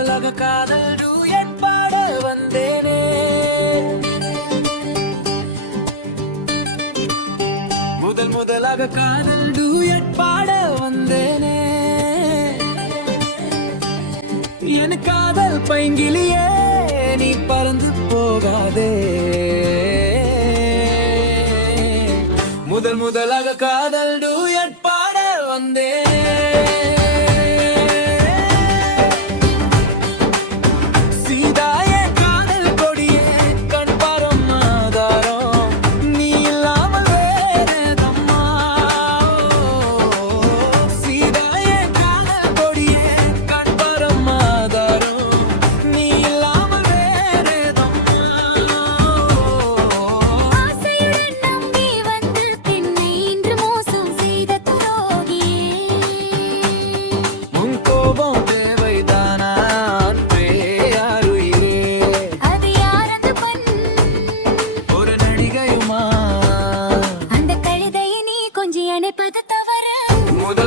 முதலாக காதல் டூயட் பாட வந்தேனே. முதலாக காதல் டூயட் பாட வந்தேனே. என் காதல் பைங்கிலியே நீ பறந்து போகாதே. முதலாக காதல் டூயட் பாட வந்தேனே.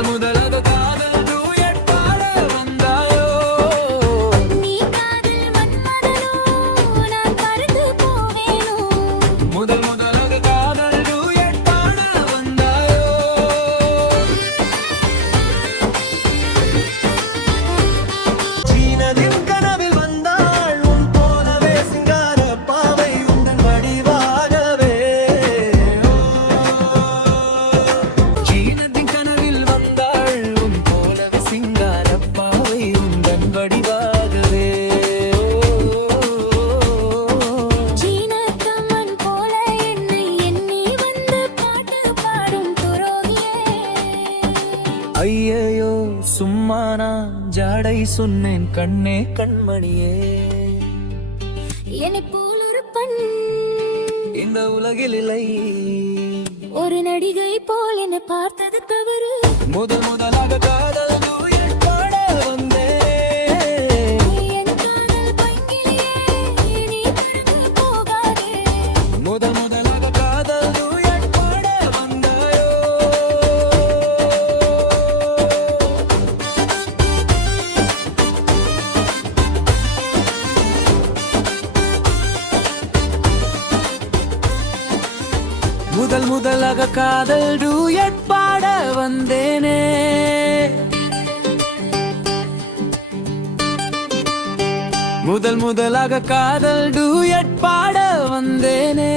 முதலாக காதல் டூயட் பாட வந்தாயோ. நீ காதல் மன்மதனோ, நான் பறந்து போவேனோ. முதலாக காதல் டூயட் பாட வந்தாயோ. சீனதின் கனவில் வந்தாள் உன் போலவே சிங்கார பாவை உந்தன் வடிவாகவே. சீனதின் கனவில் வந்தாள் உன் போலவே சிங்கார பாவை உந்தன் வடிவாகவே. சீனத்தம்மன் போல என்னை எண்ணி வந்து பாட்டு பாடும் துரோகியே. ஐயையோ சும்மா நான் ஜாடை சொன்னேன் கண்ணே கண்மணியே. என்னை போல் ஒரு பெண் இந்த உலகில் இல்லை. ஒரு நடிகை போல் என்னை பார்த்தது தவறு. முதலாக காதல் டூயட் பாட வந்தேன். என் காதல் பைங்கிலியே நீ பறந்து போகாதே. முதலாக காதல் டூயட் பாட வந்தாயோ. முதலாக காதல் டூயட் பாட வந்தேனே. முதலாக காதல் டூயட் பாட வந்தேனே.